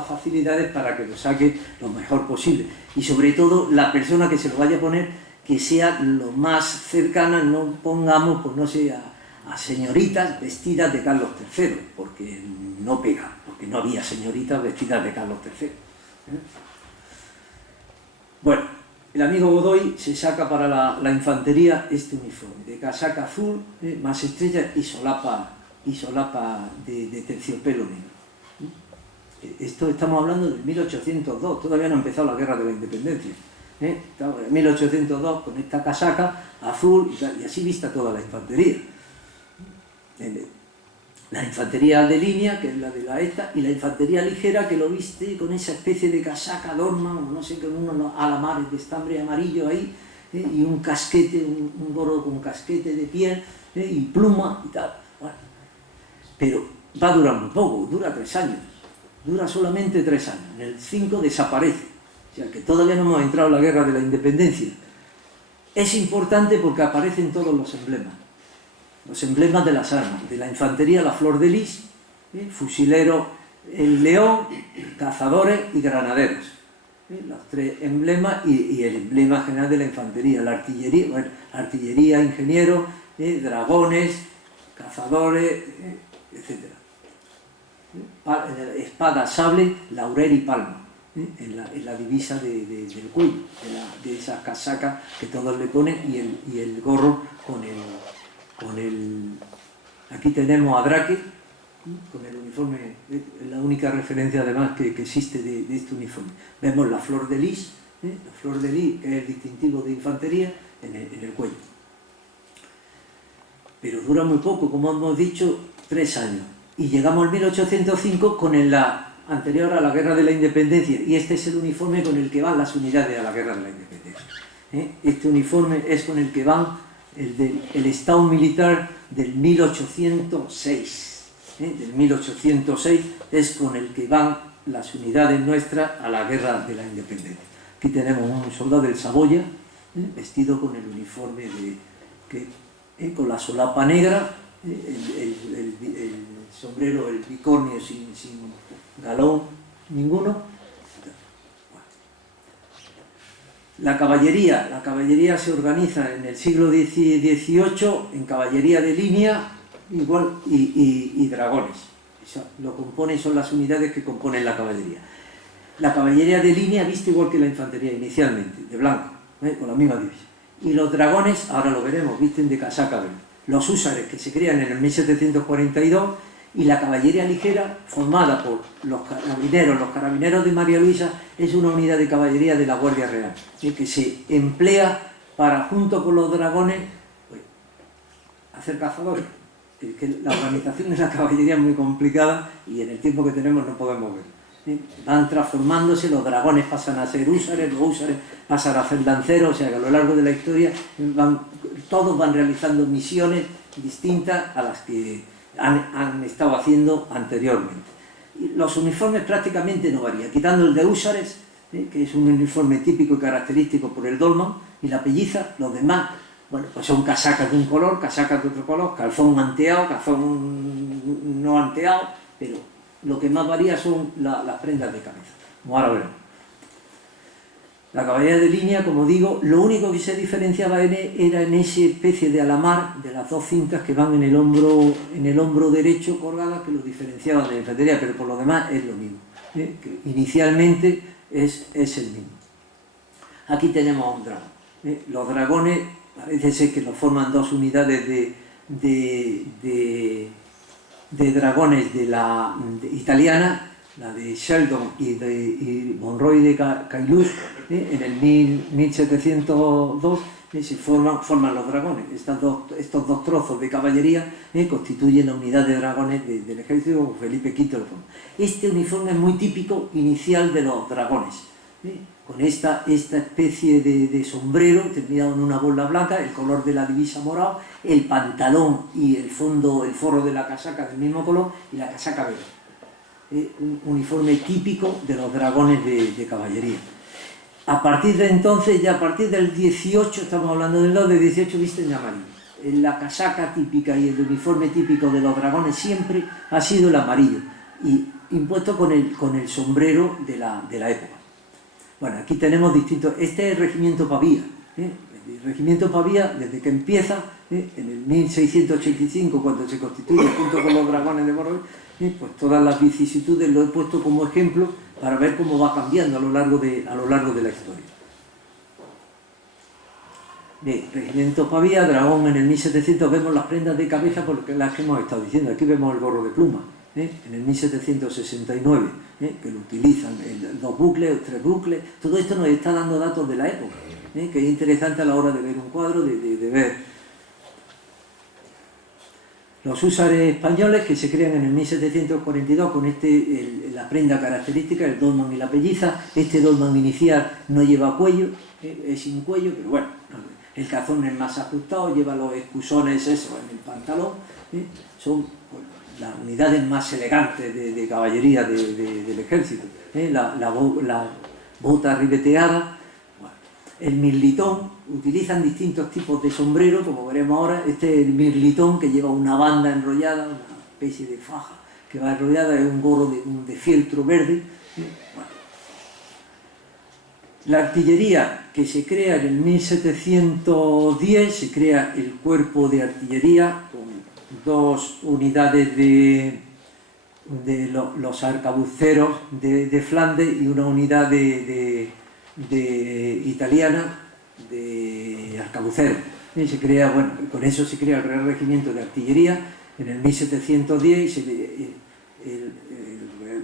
las facilidades para que lo saque lo mejor posible. Y sobre todo, la persona que se lo vaya a poner, que sea lo más cercana, no pongamos, pues no sé, a señoritas vestidas de Carlos III, porque no pega, porque no había señoritas vestidas de Carlos III. Bueno, el amigo Godoy se saca para la infantería este uniforme, de casaca azul, más estrella y solapa de terciopelo negro. Esto estamos hablando del 1802, todavía no ha empezado la guerra de la independencia. Estamos en 1802 con esta casaca azul y así vista toda la infantería. La infantería de línea, que es la de la esta, y la infantería ligera, que lo viste con esa especie de casaca dorma, o no sé, con unos alamares de estambre amarillo ahí, y un casquete, un gorro con casquete de piel, y pluma y tal. Bueno, pero va a durar muy poco, dura 3 años, dura solamente 3 años, en el 5 desaparece, o sea que todavía no hemos entrado en la guerra de la independencia. Es importante porque aparecen todos los emblemas de las armas, de la infantería la flor de lis, fusilero el león, cazadores y granaderos, los 3 emblemas y el emblema general de la infantería, la artillería, bueno, artillería, ingenieros, dragones, cazadores, etc. Espada, sable, laurel y palma, en la divisa del cuello, de esas casacas que todos le ponen, y el gorro con el... Aquí tenemos a Drake, con el uniforme, la única referencia además que existe de este uniforme. Vemos la flor de lis, que es el distintivo de infantería, en el cuello. Pero dura muy poco, como hemos dicho, 3 años. Y llegamos al 1805 con la anterior a la Guerra de la Independencia, y este es el uniforme con el que van las unidades a la Guerra de la Independencia. Este uniforme es con el que van el Estado Militar del 1806. Del 1806 es con el que van las unidades nuestras a la Guerra de la Independencia. Aquí tenemos un soldado del Saboya, vestido con el uniforme con la solapa negra, el sombrero, el bicornio sin galón ninguno. La caballería se organiza en el siglo XVIII en caballería de línea igual y dragones. Eso lo componen, son las unidades que componen la caballería. La caballería de línea viste igual que la infantería inicialmente, de blanco, con la misma divisa. Y los dragones, ahora lo veremos, visten de casaca verde. Los húsares, que se crean en el 1742, y la caballería ligera, formada por los carabineros de María Luisa, es una unidad de caballería de la Guardia Real, que se emplea para, junto con los dragones, pues, hacer cazadores. Que la organización de la caballería es muy complicada y en el tiempo que tenemos no podemos ver. Van transformándose, los dragones pasan a ser húsares, los húsares pasan a ser lanceros, o sea que a lo largo de la historia todos van realizando misiones distintas a las que han estado haciendo anteriormente. Los uniformes prácticamente no varían, quitando el de húsares, que es un uniforme típico y característico por el dolman y la pelliza. Los demás, bueno, pues son casacas de un color, casacas de otro color, calzón anteado, calzón no anteado, pero lo que más varía son las prendas de cabeza, como ahora veremos. La caballería de línea, como digo, lo único que se diferenciaba era en esa especie de alamar de las 2 cintas que van en el hombro derecho colgadas, que lo diferenciaban de la infantería, pero por lo demás es lo mismo, que inicialmente es el mismo. Aquí tenemos a un dragón. Los dragones parece ser que lo forman 2 unidades de dragones italiana, la de Sheldon y Monroy de Caylus, en el 1702 se forman los dragones. Estos dos trozos de caballería constituyen la unidad de dragones del ejército. Felipe V lo forma. Este uniforme es muy típico inicial de los dragones, con esta especie de sombrero terminado en una bola blanca, el color de la divisa morado, el pantalón y el forro de la casaca del mismo color y la casaca verde. Un uniforme típico de los dragones de caballería. A partir de entonces, ya a partir del 18, estamos hablando del 2 de 18, visten de amarillo. La casaca típica y el uniforme típico de los dragones siempre ha sido el amarillo. Y impuesto con el sombrero de la época. Bueno, aquí tenemos distintos... Este es el regimiento Pavía. El regimiento Pavía, desde que empieza, en el 1685, cuando se constituye junto con los dragones de Morovis, pues todas las vicisitudes lo he puesto como ejemplo para ver cómo va cambiando a lo largo de la historia. Bien, regimiento Pavía, dragón en el 1700, vemos las prendas de cabeza por las que hemos estado diciendo. Aquí vemos el gorro de pluma, en el 1769, que lo utilizan, 2 bucles, 3 bucles. Todo esto nos está dando datos de la época, que es interesante a la hora de ver un cuadro, de ver los húsares españoles, que se crean en el 1742 con la prenda característica, el dolman y la pelliza. Este dolman inicial no lleva cuello, es sin cuello, pero bueno, el calzón es más ajustado, lleva los escusones eso en el pantalón. Son las unidades más elegantes de caballería del ejército. La bota ribeteada. Bueno, el mirlitón, utilizan distintos tipos de sombrero, como veremos ahora. Este es el mirlitón, que lleva una banda enrollada, una especie de faja que va enrollada, es un gorro de fieltro verde. Bueno. La artillería, que se crea en el 1710, se crea el cuerpo de artillería con 2 unidades de los arcabuceros de Flandes y una unidad italiana de arcabuceros. Y se crea, bueno, con eso se crea el Real Regimiento de Artillería en el 1710, el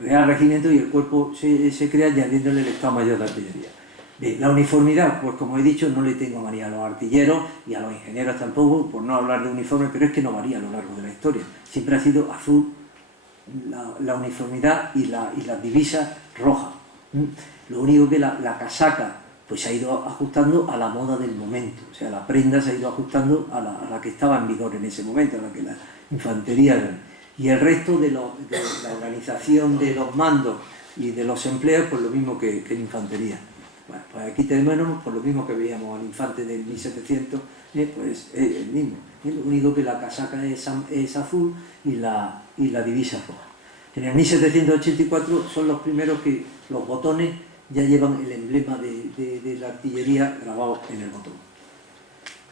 Real Regimiento y el cuerpo se crea añadiéndole el Estado Mayor de Artillería. Bien, la uniformidad, pues como he dicho, no le tengo manía a los artilleros y a los ingenieros tampoco, por no hablar de uniforme, pero es que no varía a lo largo de la historia. Siempre ha sido azul la uniformidad y las divisas rojas. Lo único que la casaca pues se ha ido ajustando a la moda del momento, o sea, la prenda se ha ido ajustando a la que estaba en vigor en ese momento, a la que la infantería... Y el resto de la organización de los mandos y de los empleos, pues lo mismo que en infantería. Bueno, pues aquí tenemos, por lo mismo que veíamos al infante del 1700, pues es el mismo. Lo único que la casaca es azul y la divisa roja. En el 1784 son los primeros que los botones ya llevan el emblema de la artillería grabado en el botón.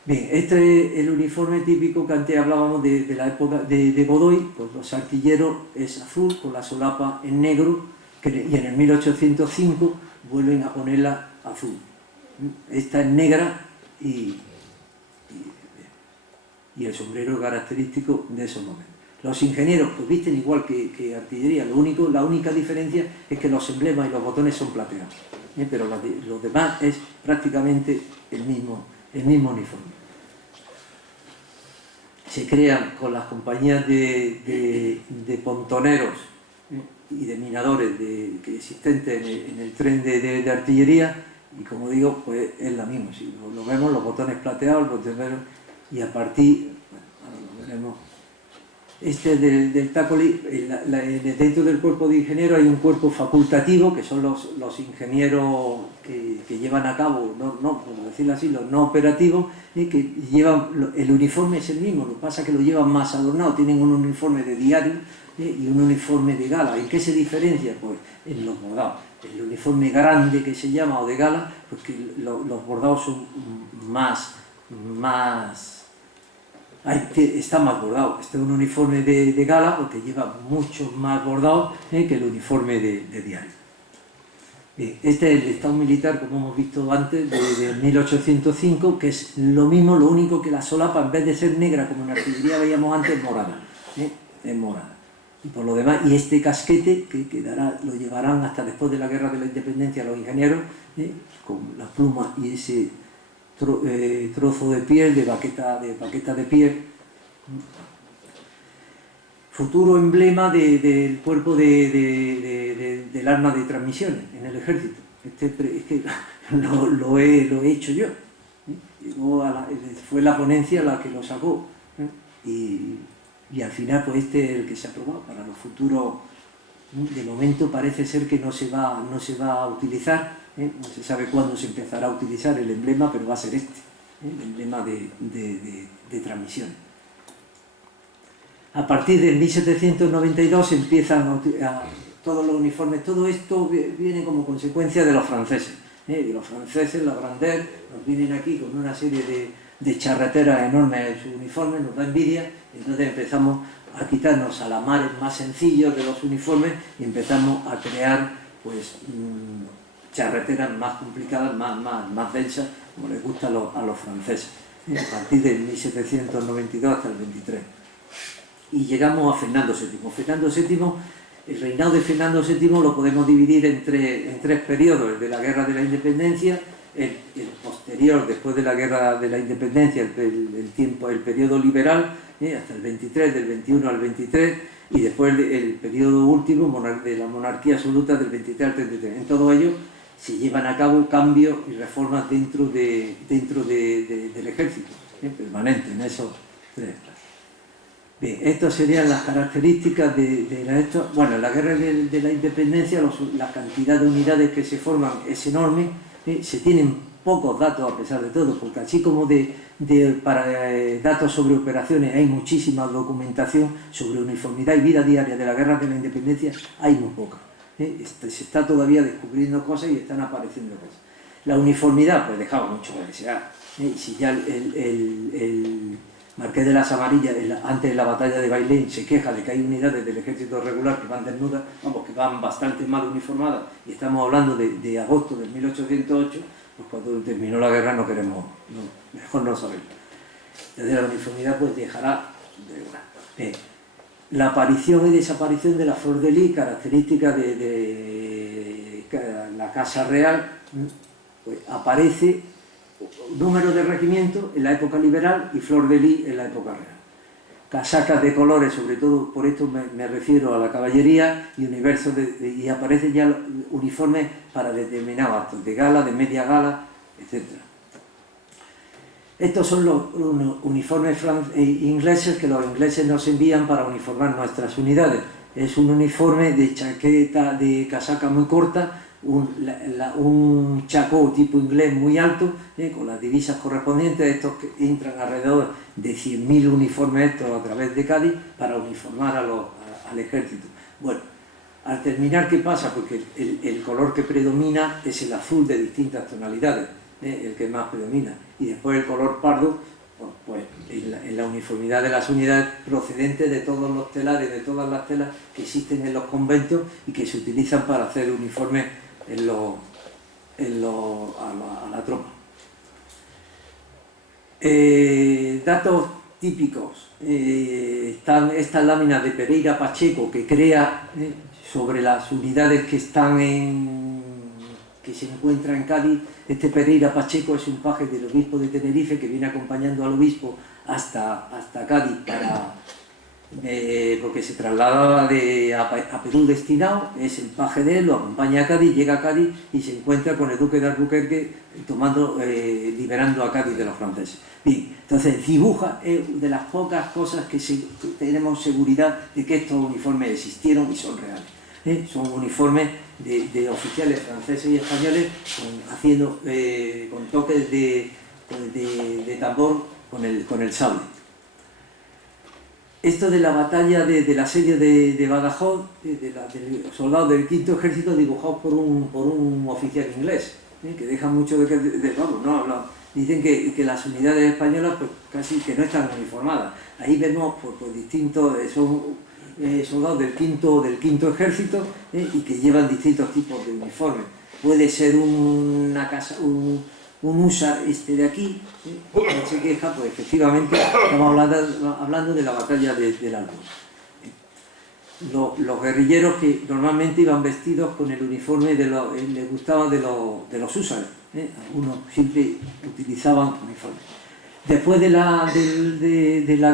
Bien, este es el uniforme típico que antes hablábamos de la época de Godoy. Pues los artilleros es azul con la solapa en negro, y en el 1805 vuelven a ponerla azul. Esta es negra y el sombrero característico de esos momentos. Los ingenieros pues visten igual que artillería, la única diferencia es que los emblemas y los botones son plateados, pero los demás es prácticamente el mismo uniforme. Se crean con las compañías de pontoneros y de minadores que existentes en el tren de artillería, y como digo, pues es la misma. Si lo vemos, los botones plateados, los botoneros, y a partir, bueno, ahora lo veremos. Este del Tácoli, dentro del cuerpo de ingenieros hay un cuerpo facultativo, que son los ingenieros que llevan a cabo, por decirlo así, los no operativos, que llevan, el uniforme es el mismo, lo que pasa es que lo llevan más adornado, tienen un uniforme de diario y un uniforme de gala. ¿En qué se diferencia? Pues en los bordados. El uniforme grande, que se llama, o de gala, pues que los bordados son más está más bordado. Este es un uniforme de gala, porque lleva mucho más bordado que el uniforme de diario. Bien, este es el estado militar, como hemos visto antes, de 1805, que es lo mismo, lo único que la solapa, en vez de ser negra, como en artillería veíamos antes, es morada. Es morada. Y por lo demás, y este casquete, que lo llevarán hasta después de la Guerra de la Independencia los ingenieros, con la pluma y ese trozo de piel, de baqueta de piel. Futuro emblema del cuerpo del arma de transmisiones en el ejército. Es que lo he hecho yo. Fue la ponencia la que lo sacó. Y al final, pues este es el que se ha aprobado para los futuros. De momento parece ser que no se va a utilizar. No se sabe cuándo se empezará a utilizar el emblema, pero va a ser este, el emblema de transmisión. A partir del 1792 empiezan todos los uniformes, todo esto viene como consecuencia de los franceses. Y los franceses, la Brander, nos vienen aquí con una serie de charreteras enormes en sus uniformes, nos da envidia, y entonces empezamos a quitarnos alamares más sencillos de los uniformes y empezamos a crear pues charreteras más complicadas, más densas, como les gusta a los franceses, a partir de 1792 hasta el 23. Y llegamos a Fernando VII. Fernando VII, el reinado de Fernando VII lo podemos dividir en tres periodos: el de la Guerra de la Independencia, el posterior, después de la Guerra de la Independencia, el periodo liberal, hasta el 23, del 21 al 23, y después el periodo último de la monarquía absoluta, del 23 al 33. En todo ello se llevan a cabo cambios y reformas dentro del ejército, permanente, en esos tres. Bien, estas serían las características Bueno, en la Guerra de la Independencia la cantidad de unidades que se forman es enorme, se tienen pocos datos a pesar de todo, porque así como para datos sobre operaciones hay muchísima documentación, sobre uniformidad y vida diaria de la Guerra de la Independencia hay muy poca. Se está todavía descubriendo cosas y están apareciendo cosas. La uniformidad, pues dejaba mucho que desear. Si ya el Marqués de las Amarillas, antes de la batalla de Bailén, se queja de que hay unidades del ejército regular que van desnudas, que van bastante mal uniformadas, y estamos hablando de agosto de 1808, pues cuando terminó la guerra mejor no saberlo. Desde la uniformidad pues dejará la aparición y desaparición de la flor de lis, característica de la Casa Real, pues aparece número de regimientos en la época liberal y flor de lis en la época real. Casacas de colores, sobre todo por esto me refiero a la caballería, y aparecen ya uniformes para determinados actos, de gala, de media gala, etc. Estos son los uniformes ingleses que los ingleses nos envían para uniformar nuestras unidades. Es un uniforme de chaqueta, de casaca muy corta, un chacó tipo inglés muy alto, con las divisas correspondientes. Estos que entran alrededor de 100.000 uniformes estos a través de Cádiz para uniformar al ejército. Bueno, al terminar, ¿qué pasa? Porque el color que predomina es el azul de distintas tonalidades, el que más predomina, y después el color pardo, pues en la uniformidad de las unidades procedentes de todos los telares, de todas las telas que existen en los conventos y que se utilizan para hacer uniformes a la tropa. Datos típicos: están estas láminas de Pereira Pacheco que crea sobre las unidades que se encuentran en Cádiz. Este Pereira Pacheco es un paje del obispo de Tenerife que viene acompañando al obispo hasta Cádiz porque se trasladaba a Perú destinado. Es el paje de él, lo acompaña a Cádiz, llega a Cádiz y se encuentra con el duque de Albuquerque liberando a Cádiz de los franceses. Bien, entonces dibuja de las pocas cosas que tenemos seguridad de que estos uniformes existieron y son reales. Son uniformes de oficiales franceses y españoles con toques de tambor con el sable. Esto de la batalla del asedio de Badajoz, de los soldados del quinto ejército dibujados por un oficial inglés, que deja mucho dicen que las unidades españolas pues casi que no están uniformadas. Ahí vemos pues distintos, soldados del quinto ejército, y que llevan distintos tipos de uniformes. Puede ser un USA de aquí, no se queja, pues efectivamente estamos hablando de la batalla del Albo. Los guerrilleros que normalmente iban vestidos con el uniforme les gustaba de los húsares, algunos siempre utilizaban uniformes. Después de la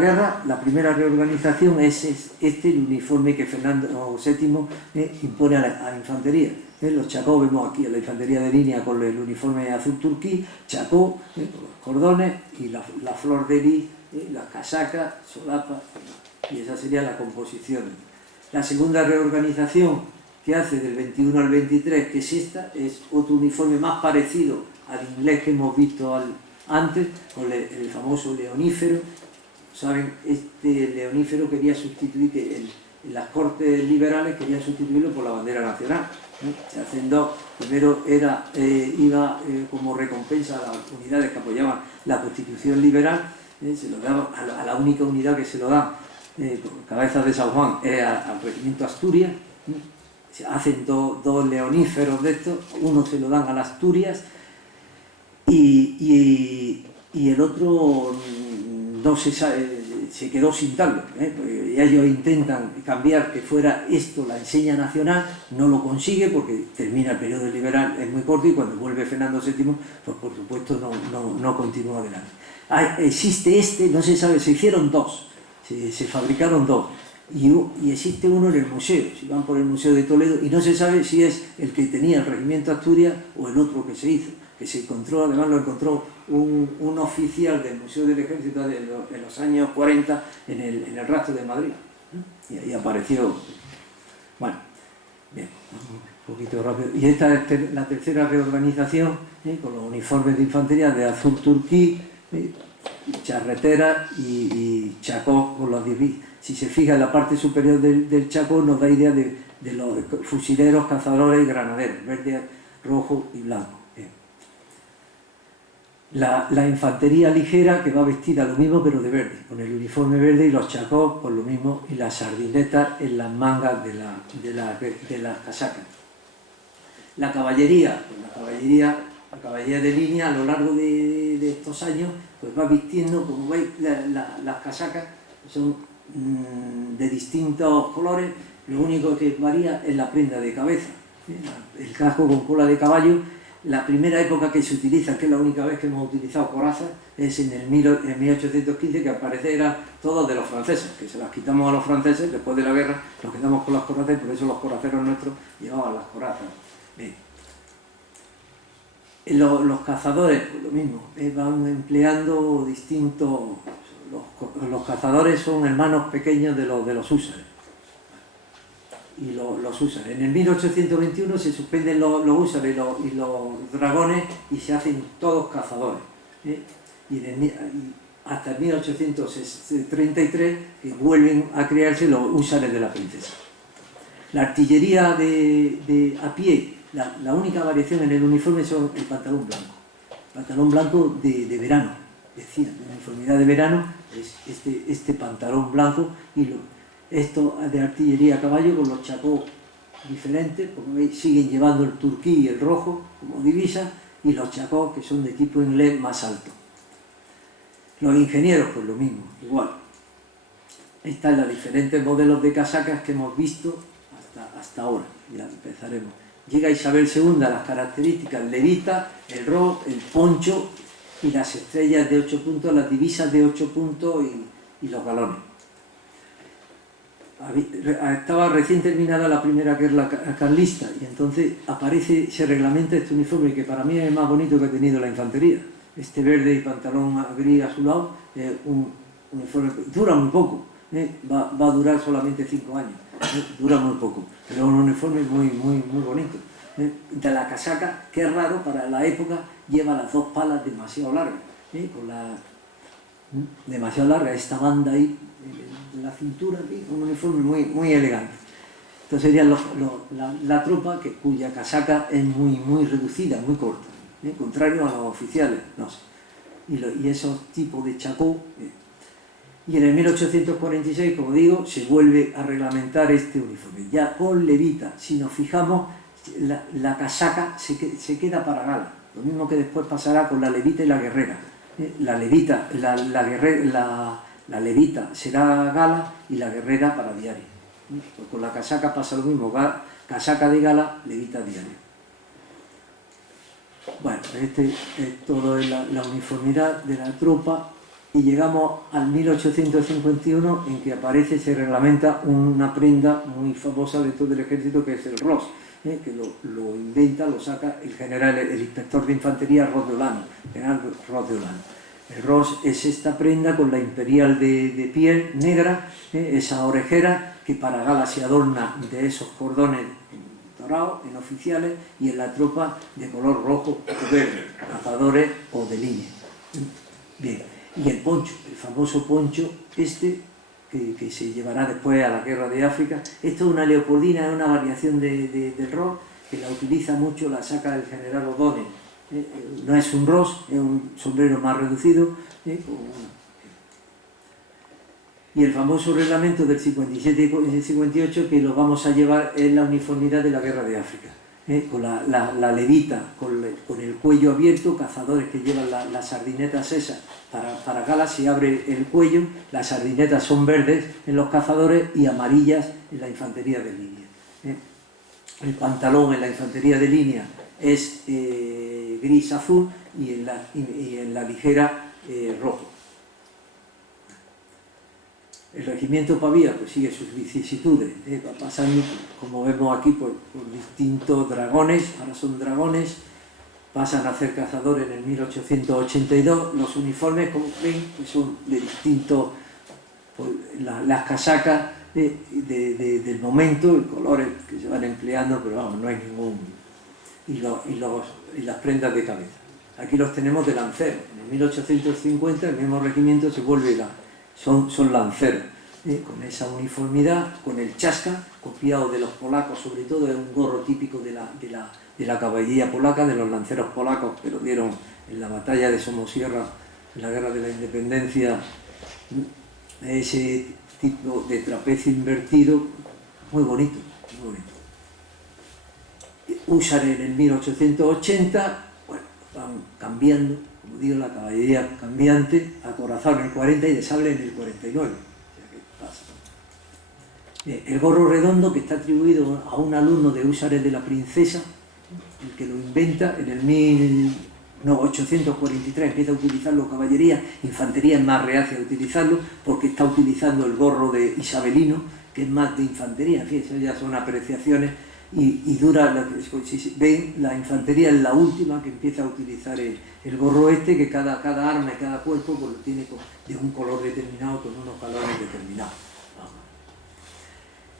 guerra, la primera reorganización es el uniforme que Fernando VII impone a la infantería. Los chacó, vemos aquí a la infantería de línea con el uniforme azul turquí, chacó, con los cordones, y la flor de lis, las casacas, solapas, y esa sería la composición. La segunda reorganización que hace del 21 al 23, que es esta, es otro uniforme más parecido al inglés que hemos visto antes, con el famoso leonífero. Saben, este leonífero quería sustituir, que las cortes liberales querían sustituirlo por la bandera nacional. Se hacen dos. Primero iba como recompensa a las unidades que apoyaban la Constitución liberal, se lo daban a la única unidad que se lo dan, Cabezas de San Juan, al regimiento Asturias. Se hacen dos leoníferos de estos, uno se lo dan a las Asturias y el otro no se sabe, se quedó sin darlo. Y ellos intentan cambiar que fuera esto la enseña nacional, no lo consigue porque termina el periodo liberal, es muy corto, y cuando vuelve Fernando VII, pues por supuesto no continúa adelante. Existe no se sabe, se hicieron dos, se fabricaron dos, y existe uno en el museo, si van por el Museo de Toledo, y no se sabe si es el que tenía el regimiento Asturias o el otro que se hizo, que se encontró, además lo encontró un oficial del Museo del Ejército en los años 40 en el Rastro de Madrid, y ahí apareció. Bueno, bien, un poquito rápido. Y esta es la tercera reorganización, con los uniformes de infantería de azul turquí, charretera y chacó con los divisas. Si se fija en la parte superior del chacó, nos da idea de los fusileros, cazadores y granaderos, verde, rojo y blanco. La infantería ligera, que va vestida lo mismo pero de verde, con el uniforme verde, y los chacós por lo mismo, y las sardinetas en las mangas de las casacas. La caballería, pues la caballería de línea a lo largo de estos años pues va vistiendo, como veis, las casacas son de distintos colores. Lo único que varía es la prenda de cabeza, el casco con cola de caballo. La primera época que se utiliza, que es la única vez que hemos utilizado corazas, es en 1815, que al parecer eran todas de los franceses, que se las quitamos a los franceses después de la guerra, nos quedamos con las corazas, y por eso los coraceros nuestros llevaban las corazas. Bien. Los cazadores, pues lo mismo, van empleando distintos. Los cazadores son hermanos pequeños de los húsares, y los húsares. En el 1821 se suspenden los húsares y los dragones, y se hacen todos cazadores. Y hasta el 1833 que vuelven a crearse los húsares de la princesa. La artillería a pie, la única variación en el uniforme son el pantalón blanco. Pantalón blanco de verano, decía, de uniformidad de verano, es este pantalón blanco, y esto de artillería a caballo con los chacós diferentes, como veis, siguen llevando el turquí y el rojo como divisa, y los chacós, que son de tipo inglés, más alto. Los ingenieros, pues lo mismo, igual. Están los diferentes modelos de casacas que hemos visto hasta ahora. Ya empezaremos. Llega Isabel II, las características: levita, el ros, el poncho y las estrellas de 8 puntos, las divisas de 8 puntos y los galones. Estaba recién terminada la primera guerra carlista, y entonces se reglamenta este uniforme, que para mí es el más bonito que ha tenido la infantería. Este verde y pantalón gris azulado, un uniforme que dura muy poco, va a durar solamente 5 años, dura muy poco, pero un uniforme muy bonito. De la casaca, que es raro para la época, lleva las dos palas demasiado largas, demasiado larga, esta banda ahí en la cintura, un uniforme muy elegante. Entonces sería la tropa cuya casaca es muy reducida, muy corta, contrario a los oficiales, no sé. Y esos tipos de chacó. Y en el 1846, como digo, se vuelve a reglamentar este uniforme, ya con levita. Si nos fijamos, la casaca se queda para gala, lo mismo que después pasará con la levita y la guerrera. La levita será gala, y la guerrera para diario. Pues con la casaca pasa lo mismo, casaca de gala, levita diario. Bueno, es todo la uniformidad de la tropa, y llegamos al 1851, en que se reglamenta una prenda muy famosa de todo el ejército, que es el ros, que lo inventa, lo saca el general, el inspector de infantería, Ros de Olano, general Ros de Olano. El ros es esta prenda con la imperial de piel negra, esa orejera que para gala se adorna de esos cordones dorados en oficiales, y en la tropa de color rojo o verde, cazadores o de línea. Bien, y el poncho, el famoso poncho que se llevará después a la guerra de África. Esto es una leopoldina, es una variación del ros, que la utiliza mucho, la saca el general O'Donnell. No es un ros, es un sombrero más reducido. Y el famoso reglamento del 57 y el 58, que lo vamos a llevar en la uniformidad de la guerra de África. Con la levita, con el cuello abierto, cazadores que llevan las sardinetas esas para gala, se abre el cuello, las sardinetas son verdes en los cazadores y amarillas en la infantería de línea. El pantalón en la infantería de línea es gris-azul y en la ligera rojo. El regimiento Pavía pues sigue sus vicisitudes, va pasando, como vemos aquí, por distintos dragones, ahora son dragones, pasan a ser cazadores en el 1882, los uniformes, como ven, pues son de distintos, pues, las casacas del momento, los colores que se van empleando, pero vamos, no hay ningún... Y las prendas de cabeza. Aquí los tenemos de lanceros, en el 1850 el mismo regimiento se vuelve son lanceros, con esa uniformidad, con el chasca, copiado de los polacos, sobre todo es un gorro típico de la caballería polaca, de los lanceros polacos que lo dieron en la batalla de Somosierra, en la guerra de la independencia, ese tipo de trapecio invertido, muy bonito, muy bonito. Húsares en el 1880, bueno, van cambiando, como digo, la caballería cambiante, acorazado en el 40 y de sable en el 49. O sea, ¿qué pasa? El gorro redondo, que está atribuido a un alumno de Húsares de la Princesa, el que lo inventa en el 1843, empieza a utilizarlo caballería, infantería es más reacia a utilizarlo, porque está utilizando el gorro de isabelino, que es más de infantería. En fin, eso ya son apreciaciones. Y dura, si ven, la infantería es la última que empieza a utilizar el gorro que cada arma y cada cuerpo pues, lo tiene de un color determinado, con unos valores determinados.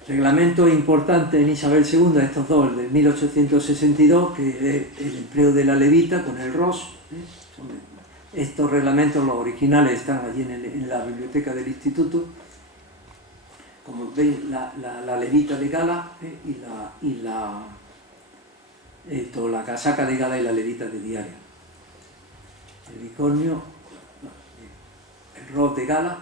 Reglamento importante en Isabel II, estos dos, el de 1862, que es el empleo de la levita con el ros. Estos reglamentos, los originales, están allí en la biblioteca del instituto. Como veis, la levita de gala la casaca de gala y la levita de diario. El bicornio, el ros de gala,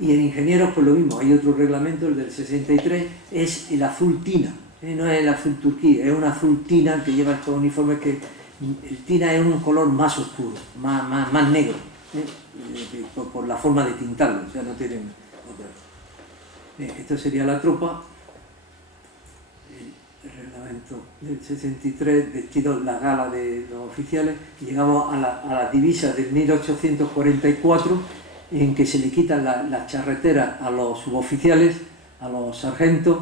y en ingenieros pues lo mismo, hay otro reglamento, el del 63, es el azul tina, no es el azul turquí, es un azul tina que lleva estos uniformes que el tina es un color más oscuro, más negro, por la forma de tintarlo, o sea, no tienen otra. Esto sería la tropa, el reglamento del 63, vestido la gala de los oficiales, y llegamos a las divisas del 1844, en que se le quitan las charreteras a los suboficiales, a los sargentos,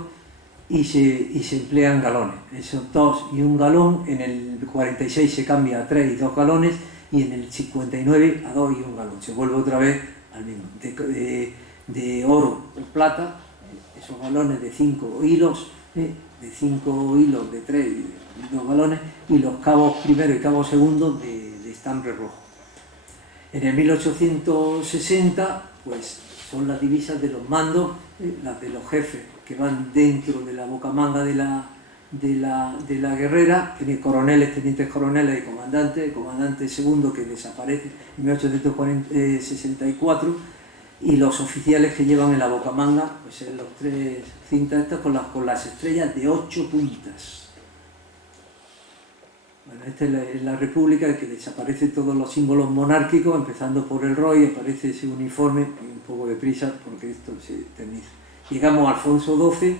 y se emplean galones. Esos 2 y 1 galón, en el 46 se cambia a 3 y 2 galones, y en el 59 a 2 y 1 galón. Se vuelve otra vez al mismo. De oro o plata, esos galones de 5 hilos, de 3 y 2 galones, y los cabos primero y cabos segundo de estambre rojo. En el 1860, pues son las divisas de los mandos, las de los jefes, que van dentro de la bocamanga de la guerrera, tiene coroneles, tenientes coroneles y comandantes, el comandante segundo que desaparece en 1864, y los oficiales que llevan en la bocamanga, pues en los 3 cintas estas con las estrellas de 8 puntas. Bueno, esta es la República, en que desaparecen todos los símbolos monárquicos, empezando por el roi, aparece ese uniforme, y un poco de prisa porque esto se eterniza. Llegamos a Alfonso XII,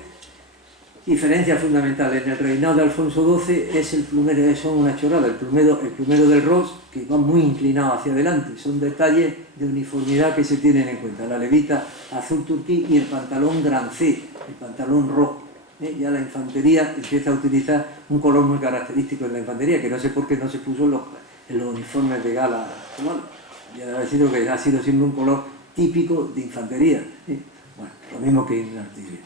diferencia fundamental, en el reinado de Alfonso XII es el plumero, eso es una chorrada, el plumero del ros, que va muy inclinado hacia adelante, son detalles de uniformidad que se tienen en cuenta, la levita azul turquí y el pantalón grancé, el pantalón rojo. Ya la infantería empieza a utilizar un color muy característico en la infantería, que no sé por qué no se puso en los uniformes de gala. Ya debe haber sido que ha sido siempre un color típico de infantería. Bueno, lo mismo que en la artillería.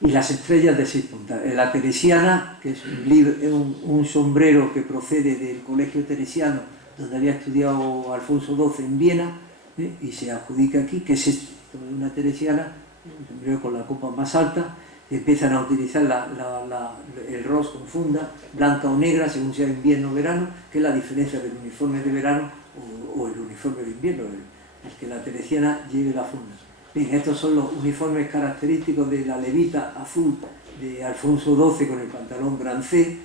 Y las estrellas de 6 puntas. La teresiana, que es un sombrero que procede del colegio teresiano, donde había estudiado Alfonso XII en Viena, y se adjudica aquí, que es Esto es una teresiana, un sombrero con la copa más alta. Empiezan a utilizar el ros con funda, blanca o negra, según sea invierno o verano, que es la diferencia del uniforme de verano o el uniforme de invierno, el que la teresiana lleve la funda. Bien, estos son los uniformes característicos de la levita azul de Alfonso XII con el pantalón gran C.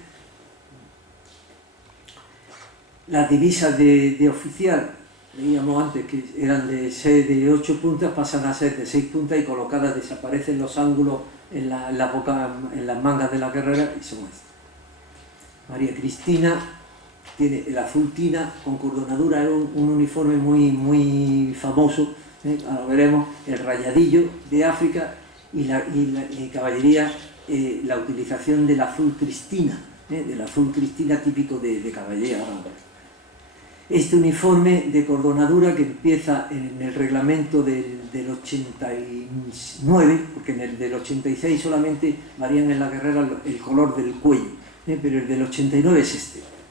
Las divisas de oficial, leíamos antes que eran de 8 puntas, pasan a ser de 6 puntas y colocadas desaparecen los ángulos en las mangas de la guerrera y son estas. María Cristina tiene el azul tina con cordonadura, era un uniforme muy famoso, ahora lo veremos, el rayadillo de África y caballería, la utilización del azul cristina, típico de caballería árabe. Este uniforme de cordonadura que empieza en el reglamento del 89, porque en el del 86 solamente varían en la guerrera el color del cuello, pero el del 89 es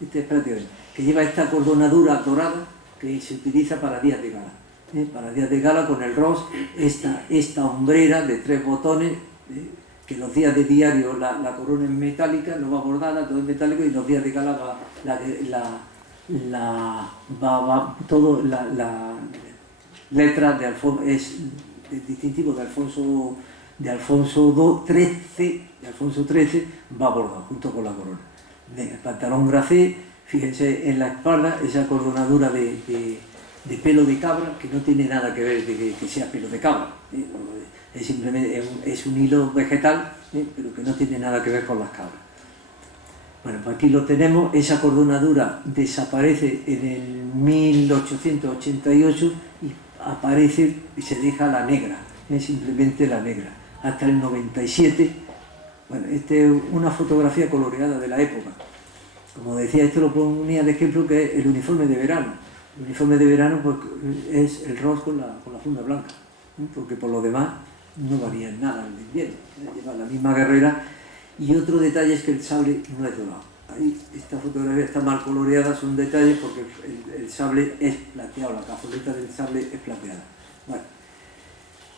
este es prácticamente, que lleva esta cordonadura dorada que se utiliza para días de gala. Para días de gala con el ros, esta hombrera de 3 botones, que los días de diario la corona es metálica, no va bordada, todo es metálico, y los días de gala va la letra de Alfonso, es el distintivo de Alfonso XIII, va bordado junto con la corona. El pantalón grafé, fíjense en la espalda, esa cordonadura de pelo de cabra, que no tiene nada que ver de que sea pelo de cabra, es simplemente es un hilo vegetal, pero que no tiene nada que ver con las cabras. Bueno, pues aquí lo tenemos, esa cordonadura desaparece en el 1888 y aparece y se deja la negra, simplemente la negra, hasta el 97. Bueno, esta es una fotografía coloreada de la época. Como decía, esto lo ponía de ejemplo, que es el uniforme de verano. El uniforme de verano pues, es el ros con la funda blanca, porque por lo demás no varía en nada el de invierno, lleva la misma guerrera. Y otro detalle es que el sable no es dorado. Ahí esta fotografía está mal coloreada, son detalles porque el sable es plateado, la cazoleta del sable es plateada. Bueno,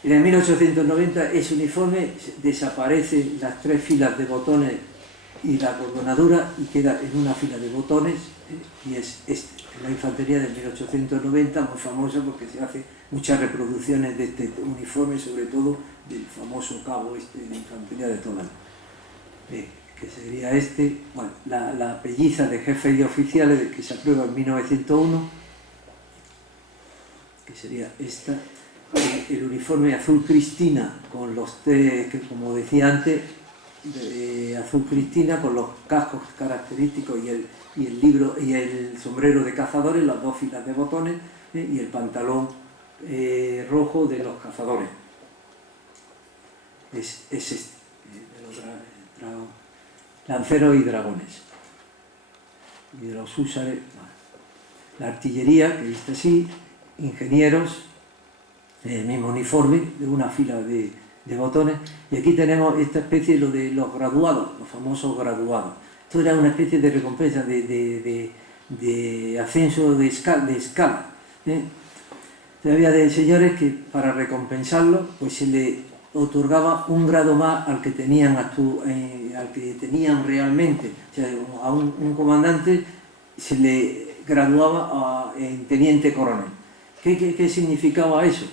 en el 1890 ese uniforme desaparecen las 3 filas de botones y la cordonadura y queda en una fila de botones, y es la infantería del 1890, muy famosa porque se hace muchas reproducciones de este uniforme, sobre todo del famoso cabo de infantería de toda que sería bueno, la pelliza de jefes y oficiales que se aprueba en 1901, que sería esta, el uniforme azul cristina con los que como decía antes, azul cristina con los cascos característicos y el sombrero de cazadores, las 2 filas de botones, y el pantalón rojo de los cazadores. Es este, de los lanceros y dragones. Y de los húsares, bueno. La artillería, que viste así, ingenieros, el mismo uniforme, de una fila de botones, y aquí tenemos esta especie de los graduados, los famosos graduados. Esto era una especie de recompensa, de ascenso de escala. Había de señores que para recompensarlo pues se le otorgaba un grado más al que tenían realmente. O sea, a un comandante se le graduaba en teniente coronel. ¿Qué significaba eso?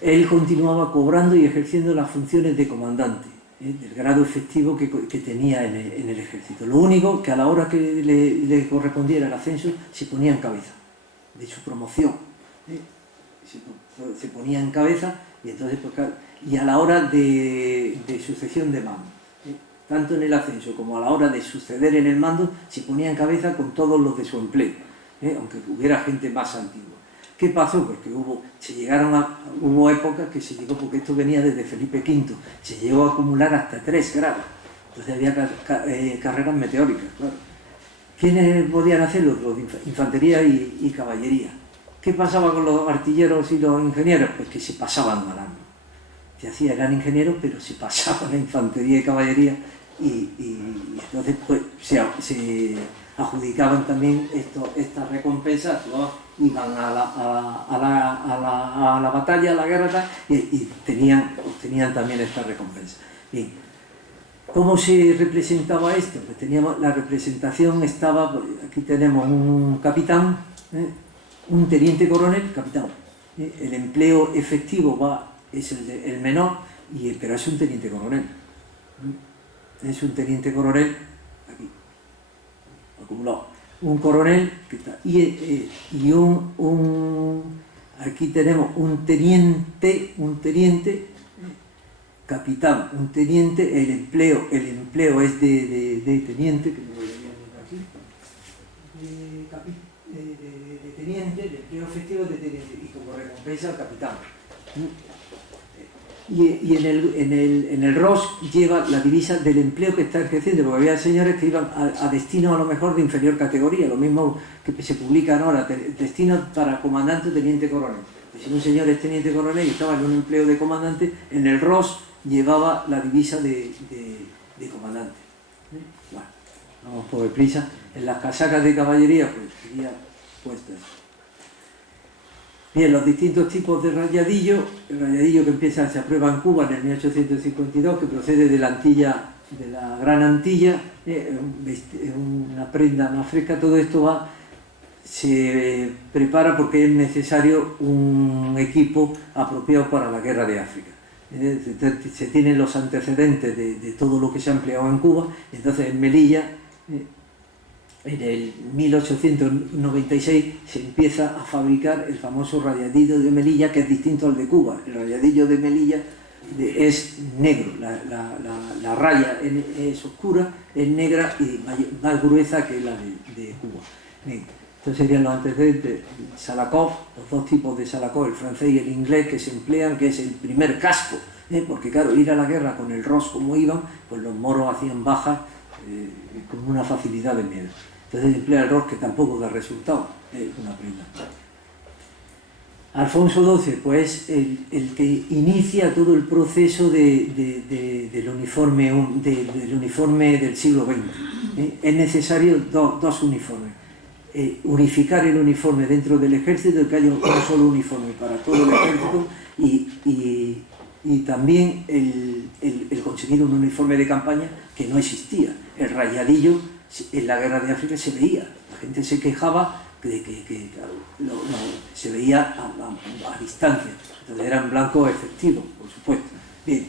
Él continuaba cobrando y ejerciendo las funciones de comandante, del grado efectivo que tenía en el ejército. Lo único que a la hora que le correspondiera el ascenso se ponía en cabeza de su promoción. Se ponía en cabeza y entonces pues, claro, y a la hora de sucesión de mando, tanto en el ascenso como a la hora de suceder en el mando, se ponía en cabeza con todos los de su empleo, aunque hubiera gente más antigua. ¿Qué pasó? Pues que hubo épocas que se llegó, porque esto venía desde Felipe V, se llegó a acumular hasta 3 grados, entonces había carreras meteóricas, claro. ¿Quiénes podían hacerlo? Los de infantería y caballería. ¿Qué pasaba con los artilleros y los ingenieros? Pues que se pasaban ganando. Eran ingenieros, pero se pasaban a infantería y caballería, y entonces pues, se adjudicaban también estas recompensas, iban a la batalla, a la guerra, y obtenían también esta recompensa. Bien. ¿Cómo se representaba esto? Pues teníamos, la representación estaba, pues aquí tenemos un capitán, un teniente coronel, capitán. El empleo efectivo es el menor, pero es un teniente coronel. Es un teniente coronel, aquí, acumulado. Un coronel, aquí tenemos un teniente, capitán, un teniente, el empleo es de teniente, que no voy a aquí, de teniente, el empleo efectivo es de teniente, y como recompensa al capitán. Y en el ROS lleva la divisa del empleo que está ejerciendo, porque había señores que iban a destinos a lo mejor de inferior categoría, lo mismo que se publican ahora, destinos para comandante o teniente coronel. Pues si un señor es teniente coronel y estaba en un empleo de comandante, en el ROS llevaba la divisa de comandante. Bueno, vamos por deprisa. En las casacas de caballería, pues sería puestas. Bien, los distintos tipos de rayadillo. El rayadillo que se aprueba en Cuba en el 1852, que procede de la Antilla, de la Gran Antilla, una prenda más fresca. Todo esto se prepara porque es necesario un equipo apropiado para la guerra de África. Se tienen los antecedentes de todo lo que se ha empleado en Cuba. Entonces en Melilla, en el 1896, se empieza a fabricar el famoso rayadillo de Melilla, que es distinto al de Cuba. El rayadillo de Melilla es negro, la raya es oscura, es negra y más gruesa que la de Cuba. Bien. Estos serían los antecedentes. Salakov, los dos tipos de Salakov, el francés y el inglés, que se emplean, que es el primer casco, porque claro, ir a la guerra con el ROS como iban, pues los moros hacían bajas con una facilidad de miedo. Entonces se emplea el ROS, que tampoco da resultado, una prenda. Alfonso XII, pues el que inicia todo el proceso del uniforme del siglo XX. Es necesario dos uniformes. Unificar el uniforme dentro del ejército, que haya un solo uniforme para todo el ejército, y también el conseguir un uniforme de campaña que no existía. El rayadillo en la guerra de África se veía, la gente se quejaba de que se veía a distancia, entonces eran blancos efectivos, por supuesto. Bien.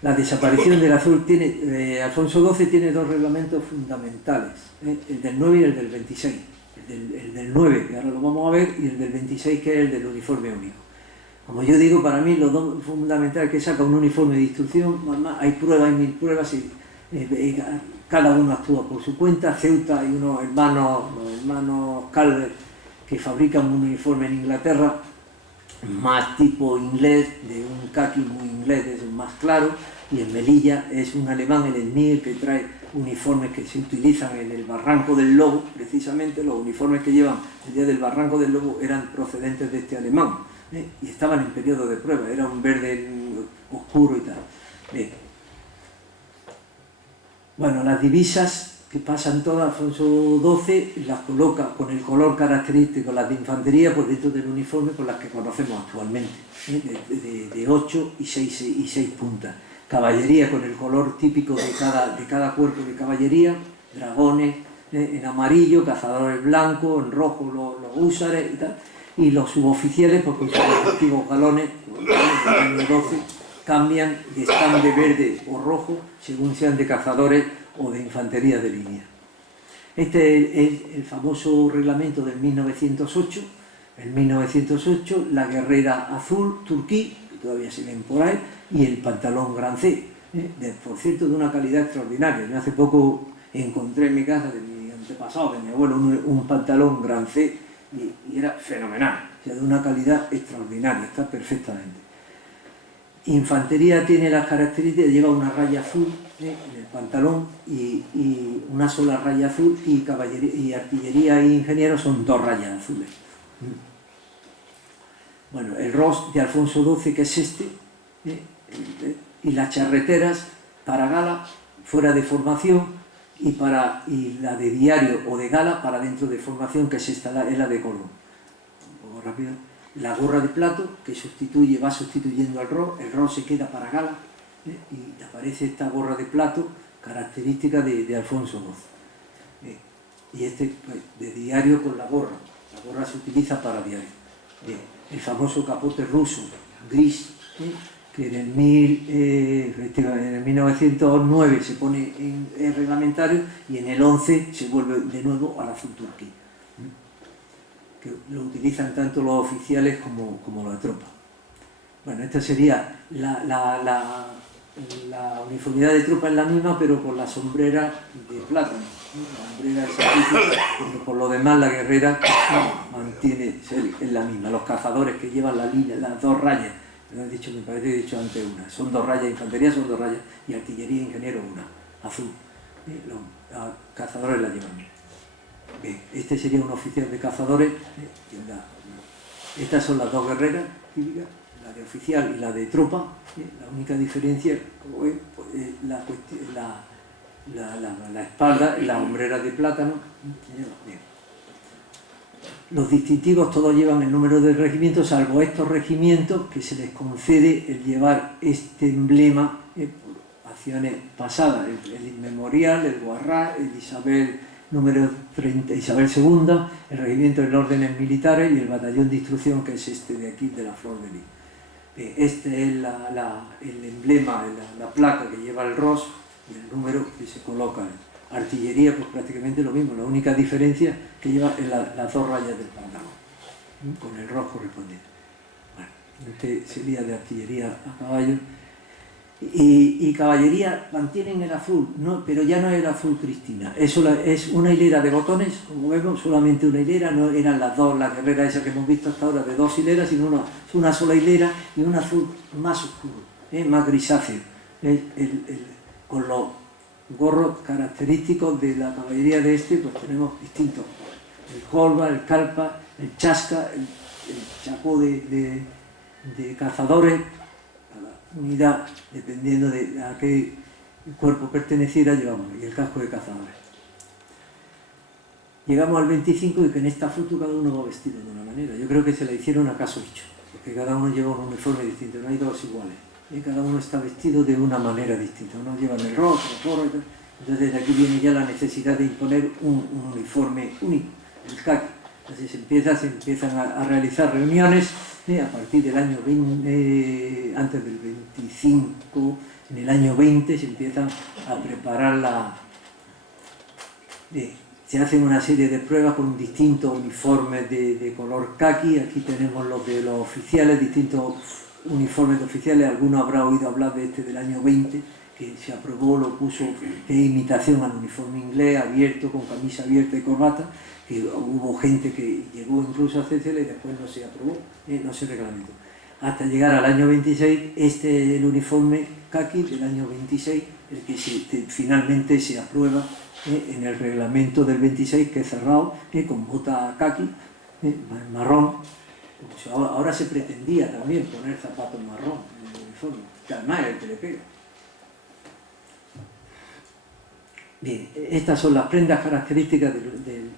La desaparición del azul Alfonso XII tiene dos reglamentos fundamentales, el del 9 y el del 26. El del 9, que ahora lo vamos a ver, y el del 26, que es el del uniforme único. Como yo digo, para mí los dos fundamentales que saca un uniforme de instrucción, hay pruebas, hay mil pruebas, y cada uno actúa por su cuenta. Ceuta hay unos los hermanos Calvert, que fabrican un uniforme en Inglaterra, más tipo inglés, de un caqui muy inglés, es más claro, y en Melilla es un alemán, el Esnir, que trae uniformes que se utilizan en el Barranco del Lobo. Precisamente los uniformes que llevan el día del Barranco del Lobo eran procedentes de este alemán, y estaban en periodo de prueba, era un verde oscuro y tal. Bien. Bueno, las divisas que pasan todas, Alfonso XII las coloca con el color característico, las de infantería, pues dentro del uniforme con las que conocemos actualmente, de 8 y 6 puntas. Caballería con el color típico de cada cuerpo de caballería, dragones en amarillo, cazadores blancos, en rojo los húsares y tal, y los suboficiales, pues con sus respectivos galones, el año 12, cambian y están de verde o rojo según sean de cazadores o de infantería de línea. Este es el famoso reglamento del 1908. En 1908, la guerrera azul turquí, que todavía se ven por ahí, y el pantalón Gran C, por cierto, de una calidad extraordinaria. Yo hace poco encontré en mi casa de mi antepasado, de mi abuelo, un pantalón Gran C, y era fenomenal, o sea, de una calidad extraordinaria, está perfectamente. Infantería tiene las características, lleva una raya azul en el pantalón y una sola raya azul, y artillería e ingenieros son dos rayas azules. Bueno, el ROS de Alfonso XII, que es este, y las charreteras para gala, fuera de formación, y la de diario o de gala para dentro de formación, que es esta, es la de cordón. Un poco rápido. La gorra de plato, que va sustituyendo al ro, el ro se queda para gala, y aparece esta gorra de plato, característica de Alfonso XII. Y pues, de diario con la gorra se utiliza para diario. El famoso capote ruso, gris, que en el 1909 se pone en reglamentario y en el 11 se vuelve de nuevo al azul turquí, que lo utilizan tanto los oficiales como la tropa. Bueno, esta sería la uniformidad de tropa, es la misma, pero con la sombrera de plátano. La sombrera es típica, pero por lo demás la guerrera es la misma. Los cazadores que llevan las dos rayas, me parece que he dicho antes una, son dos rayas, infantería son dos rayas y artillería ingeniero una, azul. Los cazadores la llevan. Bien, este sería un oficial de cazadores. Estas son las dos guerreras típicas, la de oficial y la de tropa. La única diferencia es la espalda y la hombrera de plátano. Bien. Los distintivos todos llevan el número del regimiento, salvo estos regimientos que se les concede el llevar este emblema por acciones pasadas, el inmemorial, el Guarrá, el Isabel número 30, Isabel II, el regimiento de órdenes militares y el batallón de instrucción, que es este de aquí, de la Flor de Lis. Este es el emblema, la placa que lleva el ROS y el número que se coloca. Artillería, pues prácticamente lo mismo, la única diferencia que lleva es las dos rayas del pantalón, con el ROS correspondiente. Bueno, este sería de artillería a caballo. Y caballería mantienen el azul, ¿no? Pero ya no es el azul cristina, es una hilera de botones, como vemos, solamente una hilera, no eran las dos, la guerrera esa que hemos visto hasta ahora de dos hileras, sino una sola hilera y un azul más oscuro, más grisáceo, con los gorros característicos de la caballería de pues tenemos distintos, el colba, el calpa, el chasca, el chacó de cazadores. Unidad, dependiendo de a qué cuerpo perteneciera, llevamos, y el casco de cazadores. Llegamos al 25 y que en esta foto cada uno va vestido de una manera. Yo creo que se la hicieron a caso hecho, porque cada uno lleva un uniforme distinto, no hay dos iguales. Y cada uno está vestido de una manera distinta. Unos llevan el rojo, el gorro, entonces desde aquí viene ya la necesidad de imponer un uniforme único, el khaki. Entonces se empiezan a realizar reuniones a partir del año 20, antes del 25, en el año 20 se empiezan a preparar se hacen una serie de pruebas con distintos uniformes de color khaki. Aquí tenemos los de los oficiales, distintos uniformes de oficiales. Algunos habrá oído hablar de este del año 20, que se aprobó, lo puso, que es imitación al uniforme inglés, abierto, con camisa abierta y corbata, que hubo gente que llegó incluso a hacérsela y después no se aprobó, no se reglamentó. Hasta llegar al año 26, este es el uniforme khaki del año 26, el que finalmente se aprueba en el reglamento del 26, que es cerrado, con bota khaki, marrón. Ahora se pretendía también poner zapatos marrón en el uniforme, que además es el que le pega. Bien, estas son las prendas características del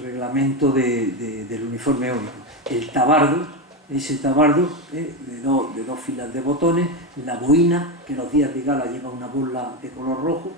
reglamento del uniforme único. El tabardo, ese tabardo de dos filas de botones, la boina, que los días de gala lleva una bola de color rojo,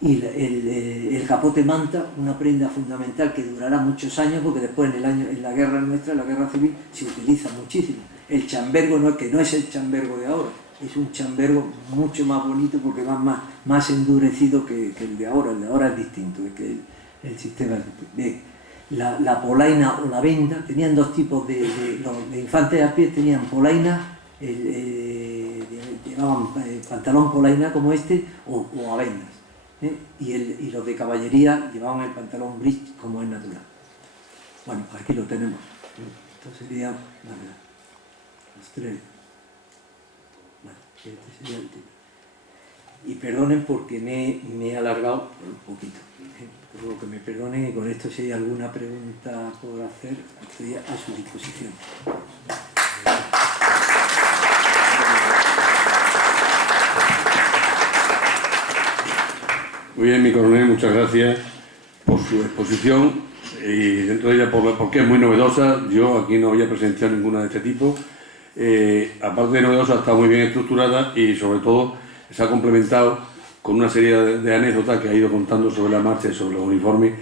y el capote manta, una prenda fundamental que durará muchos años, porque después en la guerra nuestra, en la guerra civil, se utiliza muchísimo. El chambergo no es el chambergo de ahora, es un chambergo mucho más bonito porque va más endurecido que el de ahora es distinto, es que el sistema es distinto. La polaina o la venda, tenían dos tipos los de infantes a pie, tenían polaina, llevaban pantalón polaina como este o a vendas, y los de caballería llevaban el pantalón bridge como es natural. Bueno, aquí lo tenemos. Esto sería los tres. Bueno, este sería el tipo. Y perdonen porque me he alargado un poquito. Por lo que me perdonen, y con esto si hay alguna pregunta por hacer, estoy a su disposición. Muy bien, mi coronel, muchas gracias por su exposición y dentro de ella porque es muy novedosa. Yo aquí no había presenciado ninguna de este tipo. Aparte de novedosa, está muy bien estructurada y sobre todo se ha complementado con una serie de anécdotas que ha ido contando sobre la marcha y sobre los uniformes.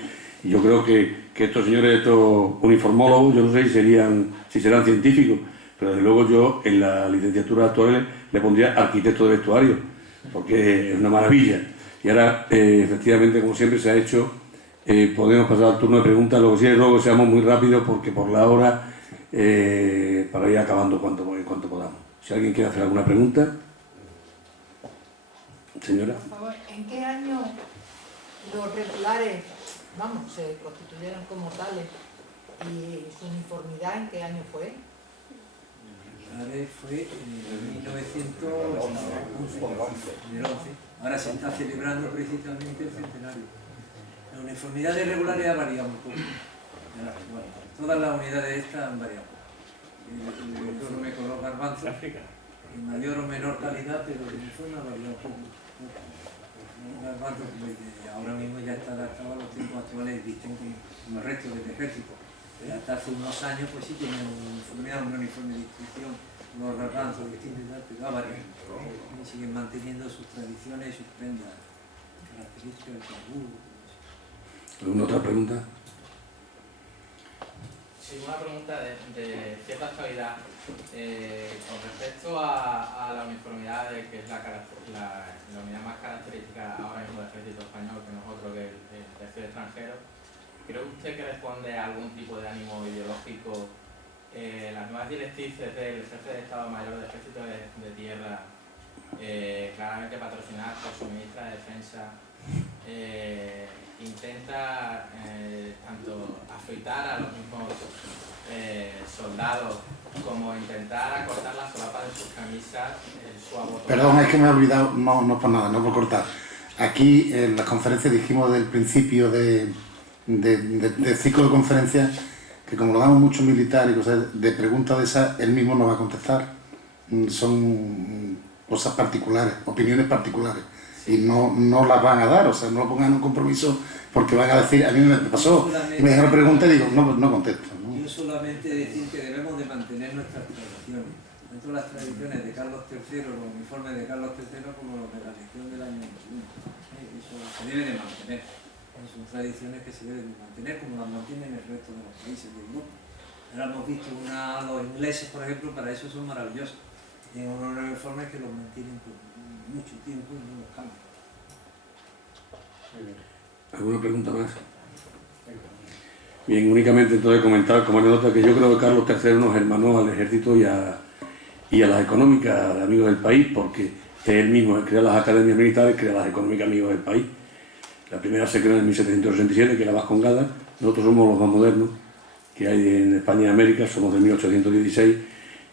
Y yo creo que estos señores, estos uniformólogos, yo no sé si serán científicos, pero desde luego yo en la licenciatura actual le pondría arquitecto de vestuario, porque es una maravilla. Y ahora, efectivamente, como siempre se ha hecho, podemos pasar al turno de preguntas. Lo que sí es luego que seamos muy rápidos porque por la hora, para ir acabando cuanto podamos. Si alguien quiere hacer alguna pregunta. Señora. Por favor, ¿en qué año los regulares, se constituyeron como tales y su uniformidad en qué año fue? Fue en 1911. Ahora se está celebrando precisamente el centenario. Las uniformidades regulares han variado un poco. Bueno, todas las unidades estas han variado. El uniforme con los garbanzos, en mayor o menor calidad, pero el uniforme ha variado un poco. Los garbanzos, ahora mismo ya está adaptado a los tiempos actuales, existen como el resto del ejército. Hasta hace unos años pues sí tienen un uniforme de instrucción, los garbanzos distintos y tal, pero ha variado. Y siguen manteniendo sus tradiciones y sus prendas características del carburo. ¿Alguna otra pregunta? Sí, una pregunta de cierta actualidad. Con respecto a la uniformidad, que es la unidad más característica ahora mismo del ejército español que nosotros, que el ejército extranjero, ¿cree usted que responde a algún tipo de ánimo ideológico las nuevas directrices del jefe de Estado Mayor del Ejército de Tierra, claramente patrocinadas por su ministra de Defensa, intenta tanto afeitar a los mismos soldados como intentar acortar la solapa de sus camisas, su abotonado? Perdón, es que me he olvidado, no por nada, no por cortar. Aquí en las conferencias dijimos del principio del ciclo de conferencias que como lo damos mucho militar y cosas de preguntas de esas, él mismo no va a contestar. Son cosas particulares, opiniones particulares. Y no las van a dar, o sea, no lo pongan en un compromiso porque van a decir, a mí me pasó, y me dejaron pregunta y digo, no contesto. ¿No? Yo solamente decir que debemos de mantener nuestras tradiciones. Dentro de las tradiciones de Carlos III, los uniformes de Carlos III como los de la Legión del año 21. Eso se debe de mantener. Son tradiciones que se deben de mantener como las mantienen el resto de los países del mundo. Ahora hemos visto los ingleses, por ejemplo, para eso son maravillosos. Tienen unos uniformes que los mantienen por mucho tiempo y no los cambian. ¿Alguna pregunta más? Bien, únicamente entonces comentar como anécdota que yo creo que Carlos III nos hermanó al ejército y a las económicas de amigos del país, porque él mismo crea las academias militares, crea las económicas amigos del país. La primera se creó en 1767, que era Vascongada. Nosotros somos los más modernos que hay en España y América, somos de 1816,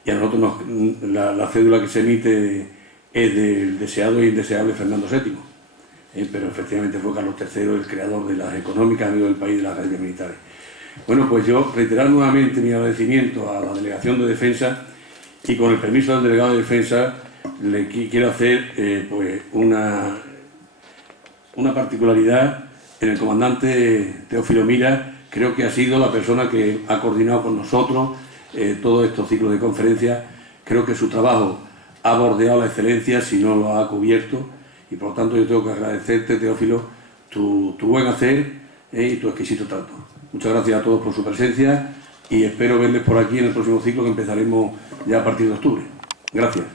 y a nosotros la cédula que se emite es del deseado e indeseable Fernando VII. Pero efectivamente fue Carlos III el creador de las económicas amigos del país, de las academias militares. Bueno, pues yo reiterar nuevamente mi agradecimiento a la Delegación de Defensa y con el permiso del Delegado de Defensa le quiero hacer pues una particularidad en el comandante Teófilo Mira. Creo que ha sido la persona que ha coordinado con nosotros todos estos ciclos de conferencias. Creo que su trabajo ha bordeado la excelencia, si no lo ha cubierto, y por lo tanto yo tengo que agradecerte, Teófilo, tu buen hacer y tu exquisito trato. Muchas gracias a todos por su presencia y espero verles por aquí en el próximo ciclo que empezaremos ya a partir de octubre. Gracias.